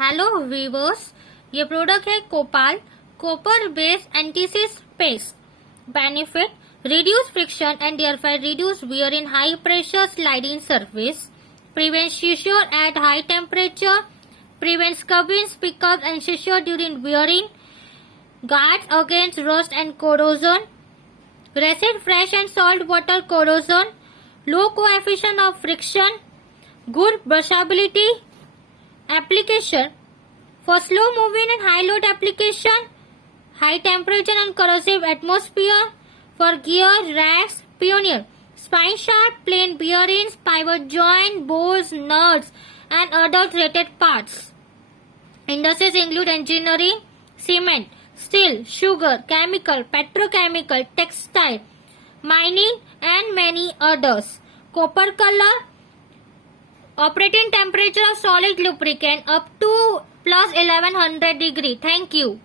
Hello viewers, ये product है कोपाल copper base antiseize paste. Benefit: reduce friction and therefore reduce wear in high pressure sliding surface, prevents seizure at high temperature, prevents scuffing, pickup and seizure during wearing, guards against rust and corrosion, resist fresh and salt water corrosion, low coefficient of friction, good brushability. Application: for slow moving and high load application, high temperature and corrosive atmosphere, for gear, racks, pinion, spine shaft, plain bearings, pivot joint, bolts, nuts and other threaded parts. Industries include engineering, cement, steel, sugar, chemical, petrochemical, textile, mining and many others. Copper color. Operating temperature of solid lubricant up to plus 1100 degree. Thank you.